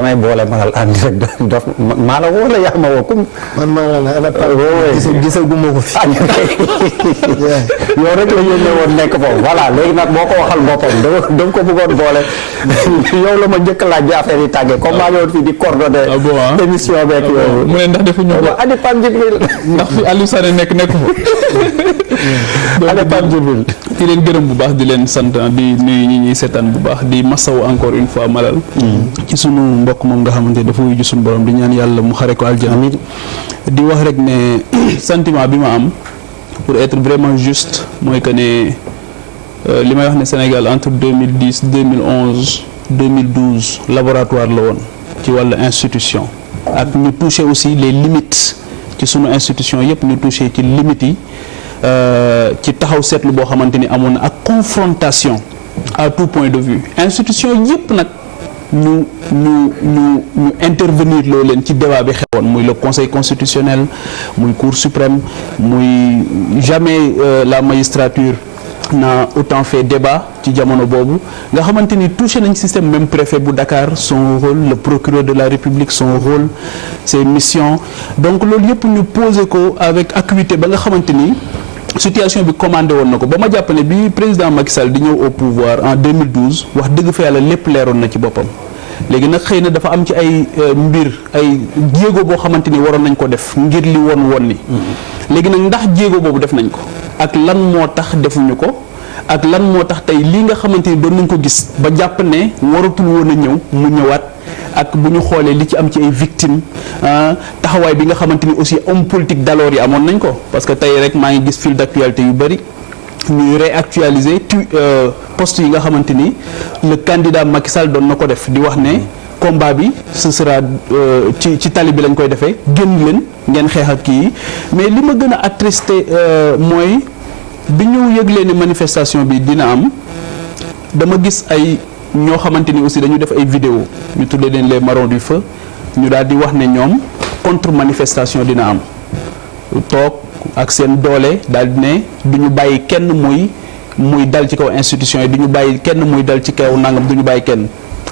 damay boole malal en direct dof maa la woo la yaa ma woo comme man maa la ana gisaguma ko fi. yow rek la yónnee woon nekk foofu voilà léegi nag boo ko waxal boppam dama ko bëggoon boole yow la ma njëkk laaj bi affaire yi tàggee comme maa ngi woon fii di coordonné émission beeg yooyu mu ne ndax defuñu ko Adi Pape Djibril ndax fi Aliou Sané nekk fa Adi Pape Djibril di leen gërëm bu baax di leen sant di nuyu ñi ñuy seetaan bu baax di masawu encore une fois malal ci sunu mbokk moom nga xamante dafa wuyu sunu borom di ñaan yàlla mu xare ko aljana di wax rek ne sentiment bi ma am pour être vraiment juste mooy que ne li may wax ne Sénégal entre 2010 2011 2012 laboratoire la woon ci wàllu institution ak ñu touché aussi les limites ci sunu institution yëpp ñu touché ci limites yi ci taxaw seetlu boo xamante ni amoon na ak confrontation à tout point de vue institution yëpp nag ñu intervenir loo leen ci débat bi xewoon muy le conseil constitutionnel muy cour suprême muy jamais la magistrature n'a autant fait débat ci jamono boobu nga xamante ni touché nañ système même préfet bu Dakar son rôle le procureur de la République son rôle ses missions donc loolu yëpp ñu posé ko avec acuité ba nga xamante ni situation bi commandé woon na ko ba ma jàpp ne bi président Macky Sall di ñëw au pouvoir en 2012 wax dëgg fa yàlla lépp leeroon na ci boppam léegi nag xëy na dafa am ci ay mbir ay jéego boo xamante ni waroon nañ ko def ngir li woon ni léegi nag ndax jéego boobu def nañ ko ak lan moo tax defuñu ko ak lan moo tax tey lii nga xamante ni doon nañ ko gis ba jàpp ne waratul woon a ñëw mu ñëwaat ak bu ñu xoolee li ci am ci ay victimes taxawaay bi nga xamante ni aussi homme politique d'alors yi amoon nañ ko parce que tey rek maa ngi gis fil d'actualité yu bëri ñuy réactualiser poste yi nga xamante ni le candidat Macky Sall doon na ko def di wax ne combat bi ce sera ci tali bi lañ koy defee génn leen ngeen xeex ak kii mais li ma gën a attristé mooy bi ñu yëglee ne manifestation bi dina am dama gis ay ñoo xamante ni aussi dañu def ay vidéo ñu tuddee leen les marrons du feu ñu daal di wax ne ñoom contre manifestation dina am toog ak seen doole daal di ne du ñu bàyyi kenn muy dal ci kaw institution yi du ñu bàyyi kenn muy dal ci kaw nangam du ñu bàyyi kenn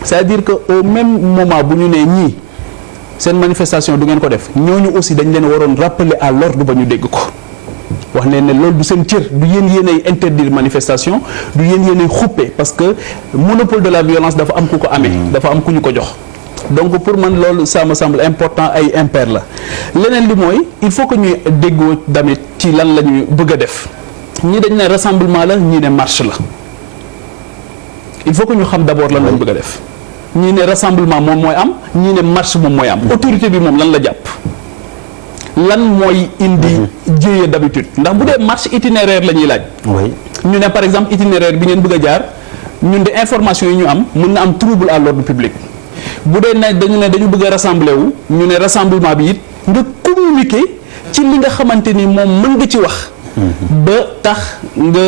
c'est-à-dire que au même moment bu ñu nee ñii seen manifestation du ngeen ko def ñooñu aussi dañ leen waroon rappeler à l'ordre ba ñu dégg ko wax ne loolu du seen cër du yéenay interdire manifestation du yéenay xuppe parce que monopole de la violence dafa am ku ko amee dafa am ku ñu ko jox donc pour man loolu ça me semble important ay impair la leneen li mooy il faut que ñuy déggoo damit ci lan la ñuy bëgg a def ñii dañ ne rassemblement la ñii ne marche la il faut que ñu xam d'abord lan lañ bëgg a def ñii ne rassemblement moom mooy am ñii ne marche moom mooy am autorité bi moom lan la jàpp lan mooy indi jéye d'habitude ndax bu dee marche itinéraire la ñuy laaj ñu ne par exemple itinéraire bi ngeen bëgg a jaar ñun de information yi ñu am mën na am trouble à l'ordre public bu dee ne dañu bëgg a rassembler wu ñu ne rassemblement bi it nga communiquer ci li nga xamante ni moom mën nga ci wax ba tax nga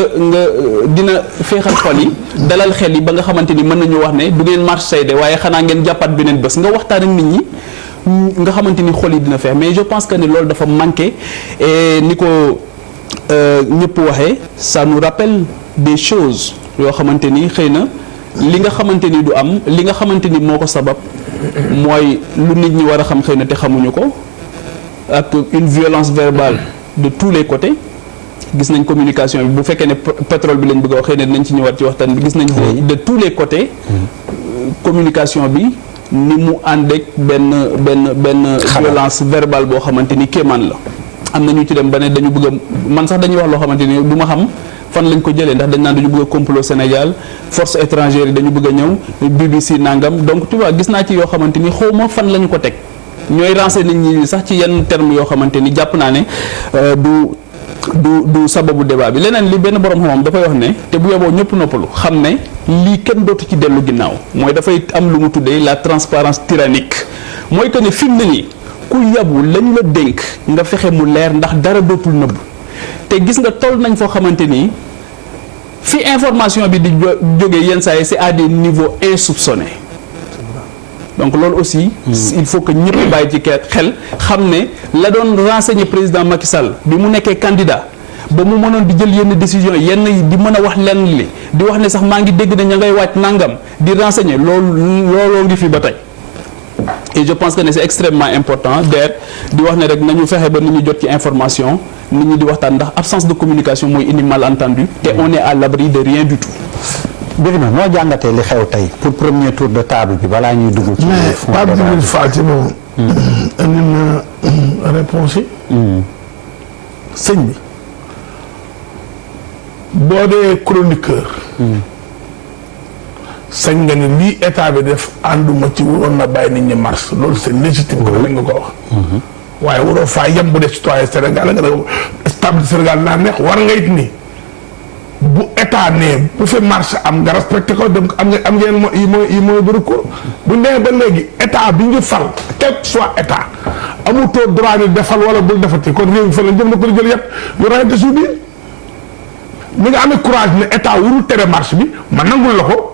dina féexal xol yi dalal xel yi ba nga xamante ni mën nañu wax ne du ngeen marche say de waaye xanaa ngeen jàppaat beneen bés nga waxtaan ak nit ñi nga xamante ni xol yi dina feex mais je pense que ne loolu dafa manqué et ni ko ñëpp waxee ça nous rappelle des choses yoo xamante ni xëy na li nga xamante ni du am li nga xamante ni moo ko sabab mooy lu nit ñi war a xam xëy na te xamuñu ko ak une violence verbale de tous les côtés gis nañ communication bi bu fekkee ne pétrole bi lañ bëgg a wax xëy na dinañ ci ñëwaat ci waxtaan bi gis nañ de tous les côtés communication bi ni mu ànd ak benn violence verbale boo xamante ni kéemaan la am na ñu ci dem ba ne dañu bëgg a man sax dañuy wax loo xamante ni du ma xam fan lañ ko jëlee ndax dañ naan dañu bëgg a complot Sénégal force étrangère yi dañu bëgg a ñëw BBC nangam donc tu vois gis naa ci yoo xamante ni xaw ma fan lañu ko teg ñooy renseigner nit ñi sax ci yenn termes yoo xamante ni jàpp naa ne du sababu débat bi leneen li benn borom xam-xam dafay wax ne te bu yeboo ñëpp noppalu xam ne lii kenn dootu ci dellu ginnaaw mooy dafay am lu mu tuddee la transparence tyrannique mooy que ne fi mu ne nii ku yabu lañ la dénk nga fexe mu leer ndax dara dootul nëbb te gis nga toll nañ foo xamante ni fi information bi di jógee yenn saa yi c'est à des niveaux insoupçonnés donc loolu aussi il faut que ñëpp bàyyi ci xel xam ne la doon renseigner président Macky Sall bi mu nekkee candidat ba mu mënoon di jël yenn décision yenn di mën a wax lenn li di wax ne sax maa ngi dégg ne ña ngay wàcc nangam di renseigner looloo ngi fi ba tey et je pense que ne c'est extrêmement important di wax ne rek nañu fexe ba nit ñi jot ci information nit ñi di waxtaan ndax absence de communication mooy indi malentendu te on est à l'abri de rien du tout. Birima noo jàngatee li xew tey pour premier tour de table bi balaa ñuy dugg ci fond mais Pape Djibril Fall ci moom indi na réponse yi sëñ bi boo dee chroniqueur sañ nga ni lii état bi def ànduma ci waroon na bàyyi nit ñi marche loolu c'est légitime ko lañ nga ko wax waaye waroo faa yem bu dee citoyen Sénégal la nga ne stable Sénégal naa neex war nga it ni bu état ne bu fi marche am nga respecté ko dem am ngeen yi mooy bu recours bu nee ba léegi état bi ñu fal quel que soit état amutoo droit ni defal wala bul defati kon réew mi fa la jëm na ko jël yëpp ñu rayante su biir ni nga amee courage ne état warul tere marche bi ma nangul la ko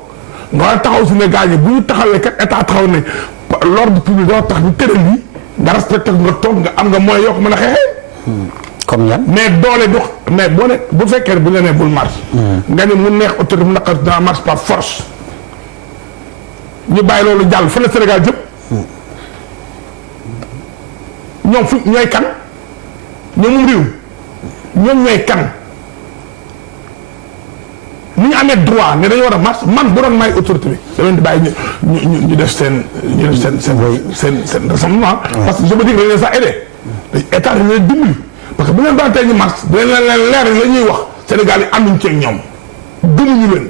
nga war a taxaw si ne gars yi bu ñu taxawee kat état taxaw ne l'ordre public doo tax ñu tere lii nga respecté ko nga toog nga am nga moyen yoo ko mën a xeexee. comme yan. mais doole dox mais boo ne bu fekkee bu ñu la nee bul marche. nga ne mu neex autorité mu naqar dans marche par force ñu bàyyi loolu jàll fa la Sénégal jëm. ñoom fu ñooy kan ñoom réew ñoom ñooy kan. ni ñu amee droit ne dañu war a marche man bu doon may autorité bi da leen di bàyyi ñu def seen rassemblement parce que je me dis que dañ leen sax aidé état dañ leen dimbali parce que bu leen doon tey ñu marche dañ leen leer la ñuy wax Sénégal yi ànduñ ci ak ñoom gëmuñu leen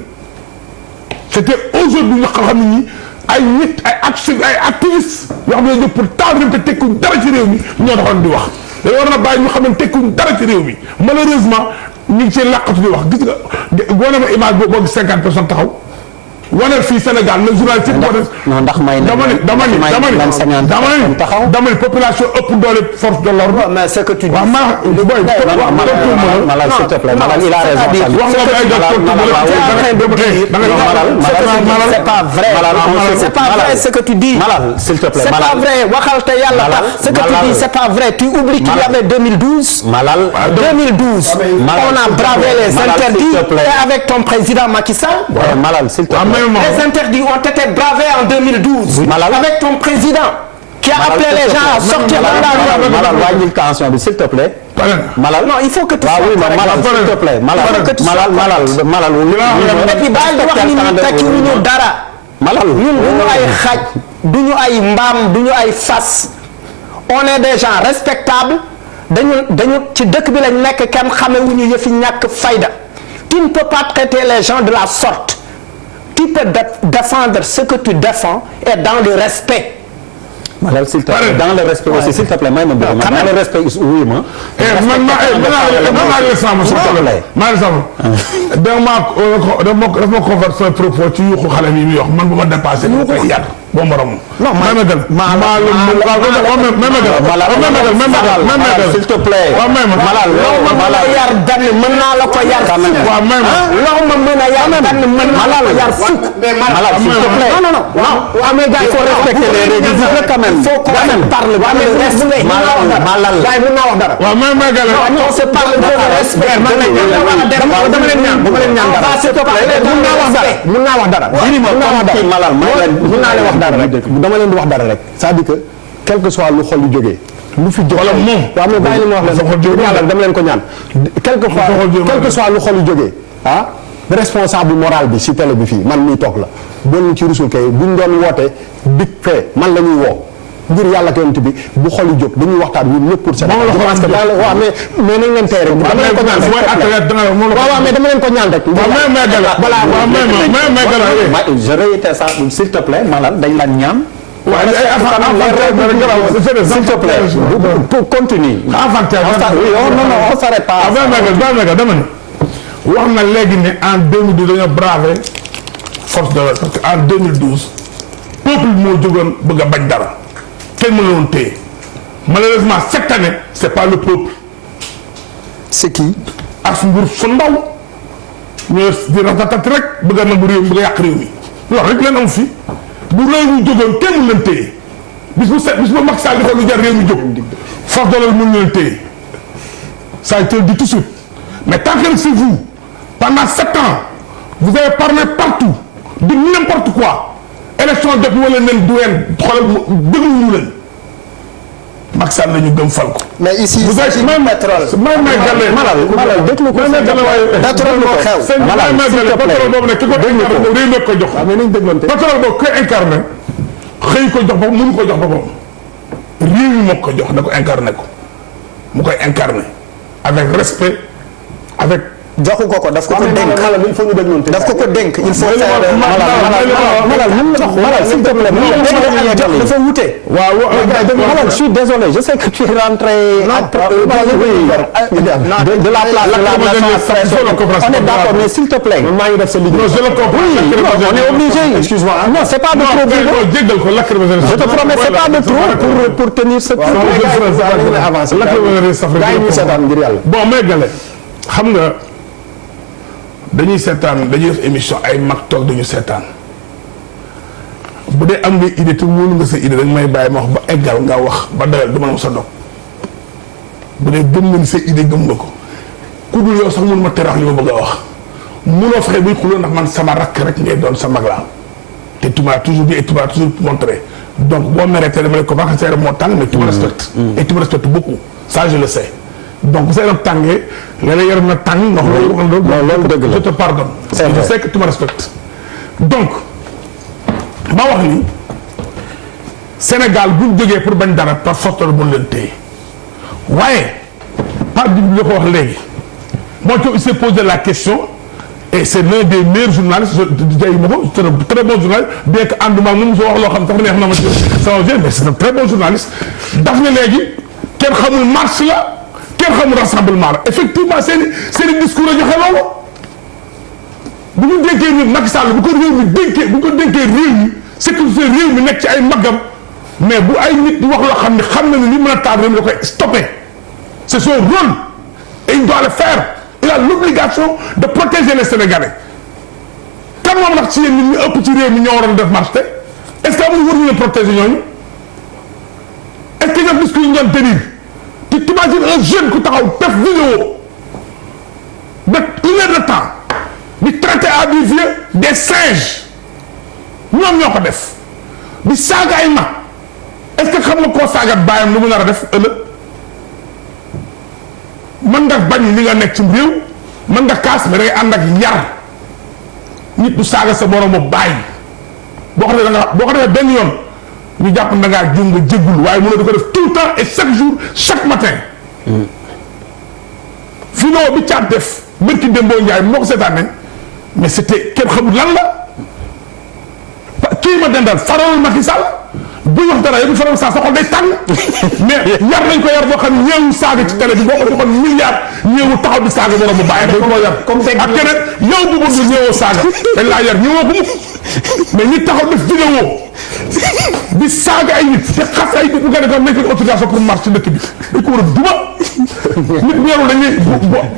c'était aujourd'hui ñu xam ne ñi ay nit ay activistes yoo xam ne jóg pour taal réew te tekkuñ dara ci réew mi ñoo taxoon di wax dañ war na bàyyi ñu xam ne tekkuñ dara ci réew mi malheureusement ñu ngi ci làqatu di wax gis nga wane ma image boo gis 50 personnes taxaw wane fii Sénégal na journaliste non ndax may dama ni population ëpp doole force de l'ordre. mais c'est que tu dis. waaw Malal s'il te plaît Malal il a raison. c'est pas vrai. c'est pas vrai ce que tu dis. Malal s'il te plaît. c'est pas vrai waxal te yàlla tax. ce que tu dis c'est pas vrai tu oublies qu'il y avait 2012. Malal 2012. on a bravé les interdits et avec ton président Macky Sall. Malal s'il te plaît. Les interdits ont été bravés en 2012 avec ton président qui a appelé les gens à sortir de la rue. Malal wàññil tension bi s'il te plaît. Malal non il faut que tu sois Malal s'il te plaît Malal et puis bàyyi wax ni ñu tekkiwuñu dara. Malal ñun duñu ay xaj duñu ay mbaam duñu ay fas on est des gens respectables dañu ci dëkk bi lañ nekk kenn xamewuñu yëfi ñàkk fayda. Tu ne peux pas traiter les gens de la sorte. Tu peux défendre ce que tu défends et dans le respect. Malal s'il te plaît dans le respect aussi s'il te plaît may ma dans le respect oui ma. dama convertir son propos ci yuuxu xale yi muy wax man bu ma dépassé. ñu koy yar boo morom. non s'il te plaît. Malal yar benn mën naa la ko yar. waaw même loo ma mën a yar benn mën naa la ko yar fukk. Malal s'il te plaît. non mais gars il faut respecter les règles quand même. il faut qu'on parle de respect. Malal waaye mën naa wax dara. waaw même on se parle de respect. dama leen ñaan dara. s'il te plaît mën naa wax dara. Malal mën naa leen wax dara rek dama leen di wax dara rek c'est-à-dire que quel que soit lu xol lu jógee lu fi jógee. wala moom waaw mais bàyyi li ma wax leen yàlla dama leen ko ñaan quel que soit lu xol lu jógee ah responsable moral bi si télé bi fii man miy toog la doon ci rusul kay buñ doon woote big fee man la ñuy woo ngir yàlla ko yonent bi bu xol yu jóg dañuy waxtaan ñun ñëpp pour Sénégal. je pense que daal waaw mais nañ leen tey rek. dama leen ko ñaan rek waaw mais dama leen ko ñaan rek. je réitère ça s'il te plaît Malal dañ la ñaan. s'il te plaît pour continuer. on s'arrête pas. wax na léegi ne en 2012 dañoo bravé force de l'ordre parce que en 2012 peuple moo jógoon bëgg a bañ dara kenn mën la woon téye malheureusement cette année c'est pas le peuple. c'est qui. as nguur su ndaw ñoo di ratatat rek bëgg a nangu réew mi bëgg a yàq réew mi loolu rek leen am fi bu réew mi jógoon kenn mën leen téye bis bu Macky Sall dafa lu jar réew mi jóg force de l'ordre mën leen téye ça a été dit tout de suite mais tant que c'est vous pendant 7 ans vous avez parlé partout de n'importe quoi élection jot wala nen du leen xoolal dégluñu leen Macky Sall la ñu gëm fal ko. mais ici c'est même pétrole. malal déglu ko pétrole moo xew. malal pétrole boobu nag ki ko incarné réew mi ko jox. mais nañ déglante. pétrole boobu ko incarné xëy ko jox boppam mënu ko jox boppam réew mi moo ko jox da ko incarné ko mu koy incarné avec respect avec. joxu ko daf ko dénk il faut ñu dégloonte daf ko dénk il faut malal s'il te plaît dafa wute malal je suis désolé je sais que tu es rentré de la place de la nation on est d'accord mais s'il te plaît maa ngi def sa liggéey je le comprends on est obligé excuse-moi non c'est pas de trop je te promets c'est pas de trop pour tenir ce bon mais gale xam nga dañuy seetaan dañuy def émission ay mag toog dañu seetaan bu dee am nga idée te wóolu nga sa idée dañ may bàyyi ma wax ba eggal nga wax ba doyal du ma mos a dog bu dee gëm nga ni sa idée gëm nga ko ku dul yow sax mun ma terax li ma bëgg a wax munoo fexe buy xuloo ndax man sama rakk rek ngay doon sa mag laa te tu m'as toujours dit et tu m'as toujours montré donc boo meree te dama ne ko wax sa yaram moo tàng mais tu me respectes et tu me respectes beaucoup ça je le sais. donc sa yaram tàngee léeg-léeg yaram na tàng ndox loolu dëgg la je te pardonne je sais que tu me respectes donc ma wax ni Sénégal buñ jógee pour bañ dara par force la mën leen téye waaye par bi la ko wax léegi moo tax il s'est posé la question et c'est l'un des meilleurs journalistes jay ma ko très bon journaliste bien que ànduma moom soo wax loo xam sax neex na ma ci sama jeu mais c'est un très bon journaliste daf ne léegi kenn xamul marche la kenn xamul rassemblement la effectivement seen discours a joxe loolu bu ñu dénkee nit Macky Sall bu ko réew mi dénkee réew mi sécurité réew mi nekk ci ay maggam mais bu ay nit di wax loo xam ne xam na ne li mën a taal réew mi da koy stopper c'est son rôle et il doit le faire il a l'obligation de protéger les Sénégalais kan moom nag ci yéen nit ñi ëpp ci réew mi ñoo waroon def marche te est-ce que amuñu war ñu leen protéger ñooñu est-ce que ñoom discours yi ñu doon tenir tu t'imagines un jeune ku taxaw def vidéo de 1 heure de temps di traiter à du vieux des singes ñoom ñoo ko def di saaga ay mag est-ce que xam nga koo saaga bàyyam lu mu nar a def ëllëg mën nga bañ li nga nekk ci réew mën nga kaas mais da ngay ànd ak yar nit du saaga sa moromu bàyyi boo ko defee benn yoon ñu jàpp na ngaa jum nga jéggul waaye mën na di ko def tout le temps et chaque jour chaque matin vidéo bi caat def bërki Dembo Ndiaye moo ko seetaane mais c'était kenn xamul lan la kii ma dendal faral Macky Sall buy wax dara yow faral sa xol day tàng mais yar nañ ko yar boo xam ne ñeewu saaga ci télé bi boo ko joxoon milliard ñeewu taxaw di saaga borom bu bàyyi dañ koo yar ak keneen yow bu bëgg ñeewoo saaga dañ laa yar ñëwoo ko mais ñi taxaw def vidéo di saaga ay nit te xas ay nit bu nga defoon nekk autorisation pour marche ci dëkk bi dañ ko war a duma nit bu yarul dañuy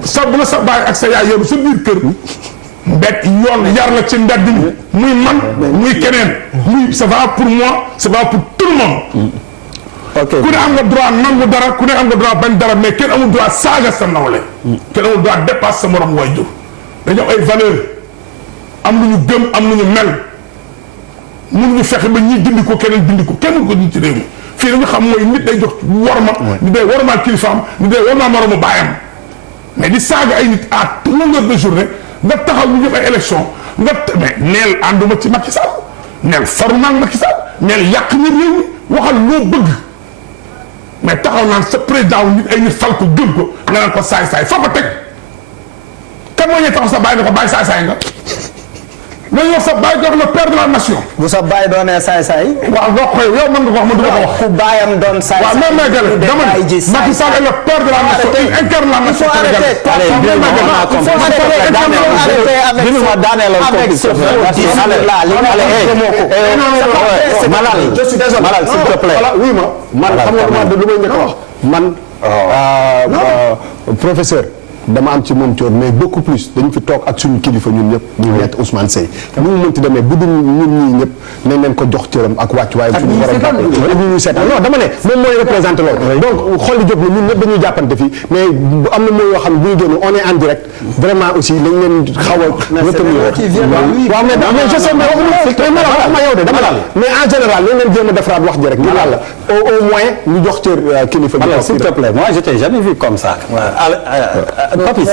sa bu la sa baay ak sa yaay yoru sa biir kër mbet yoon yar la ci mbedd mi muy man muy keneen muy ça va pour moi ça va pour tout le monde ku ne am nga droit nangu dara ku ne am nga droit bañ dara mais kenn amul droit saaga sa nawle kenn amul droit dépasse sa morom waajur dañu am ay valeur am lu ñu gëm am lu ñu mel mënuñu fexe ba ñi dindi ko keneen dindi ko kenn ko dindi ci réew mi fii dañu xam mooy nit day jox worma nit day wormaal kilifaam nit day wormaal moromu baayam mais di saaga ay nit à longueur de journée nga taxaw ñu jëm ay élection nga mais neel ànduma ci Macky Sall neel faru naa Macky Sall neel yàq nit réew mi waxal loo bëgg mais taxaw naan sa président wu nit ay nit fal ko gëm ko nga naan ko saay-saay foo ko teg kan moo ñuy taxaw sa bàyyi ne ko bàyyi saay-saay nga nañu wax sa bàyyi jox le père de la nation. bu sa bàyyi doonee saay-saay. waaw wax ko yow mën nga ko wax ma du ma ko wax. ku bàyyam doon saay-saay. waaw même may gën dama ne Macky Sall est le père de la nation il incarne la nation sénégalaise. je suis désolé. Malal s'il te plaît. oui ma man xam nga lu may njëkk a wax man professeur dama am ci moom coono mais beaucoup plus dañu fi toog ak suñu kilifa ñun ñëpp ñu nekk Ousmane Seye nu mu mënti demee bu dul ñun ñii ñëpp nañ leen ko jox cëram ak wàccuwaay fu ñu war a ak ñuy seetaan non dama ne moom mooy représenté loolu donc xooli jóg na ñun ñëpp dañuy jàppante fii mais am na mooy yoo xam ne bu ñu génn on est en direct vraiment aussi dañ leen xaw a retenir waaw mais je sais ma yow de dama la mais en général nañ leen jéem a defaraat wax ji rek ngir yàlla au moins ñu jox cër kilifa s'il te plaît moi je t'ai jamais vu comme ça Papis